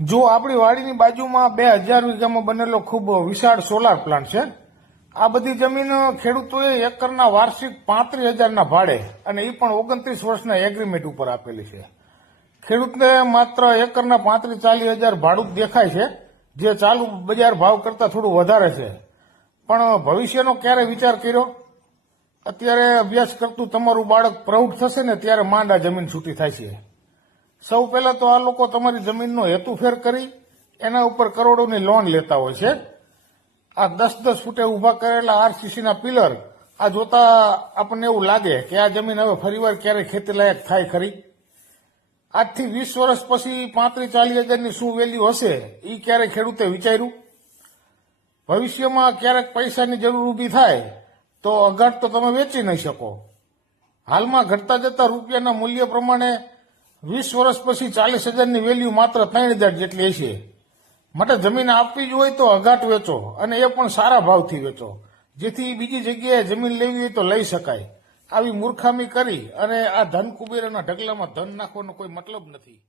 જો આપણી વાડીની બાજુમાં 2000 વીઘામાં બનેલો ખૂબ વિશાળ સોલાર પ્લાન્ટ છે. આ બધી જમીન ખેડૂતોએ એકરના વાર્ષિક 35,000ના ભાડે અને એ પણ 29 વર્ષના એગ્રીમેન્ટ ઉપર આપેલી છે. ખેડૂતને માત્ર એકરના 35-40 હજાર ભાડું જ દેખાય છે, જે ચાલુ બજાર ભાવ કરતા થોડું વધારે છે. પણ ભવિષ્યનો ક્યારે વિચાર કર્યો? અત્યારે અભ્યાસ કરતું તમારું બાળક પ્રૌઢ થશે ને ત્યારે માંડ આ જમીન છૂટી થાય છે. સૌ પહેલા તો આ લોકો તમારી જમીનનો હેતુફેર કરી એના ઉપર કરોડોની લોન લેતા હોય છે. આ 10-10 ફૂટે ઉભા કરેલા આરસીસીના પિલર આ જોતા આપણને એવું લાગે કે આ જમીન હવે ફરીવાર ક્યારે ખેતી લાયક થાય ખરી? આજથી 20 વર્ષ પછી 35-40 હજારની શું વેલ્યુ હશે એ ક્યારે ખેડૂતે વિચાર્યું? ભવિષ્યમાં ક્યારેક પૈસાની જરૂર ઊભી થાય તો અઘાટ તો તમે વેચી નહીં શકો. હાલમાં ઘટતા જતા રૂપિયાના મૂલ્ય પ્રમાણે 20 વર્ષ પછી 40,000ની વેલ્યુ માત્ર 3,000 જેટલી હશે. માટે જમીન આપવી જ હોય તો અઘાટ વેચો, અને એ પણ સારા ભાવથી વેચો, જેથી બીજી જગ્યાએ જમીન લેવી હોય તો લઈ શકાય. આવી મૂર્ખામી કરી અને આ ધન કુબેરોના ઢગલામાં ધન નાખવાનો કોઈ મતલબ નથી.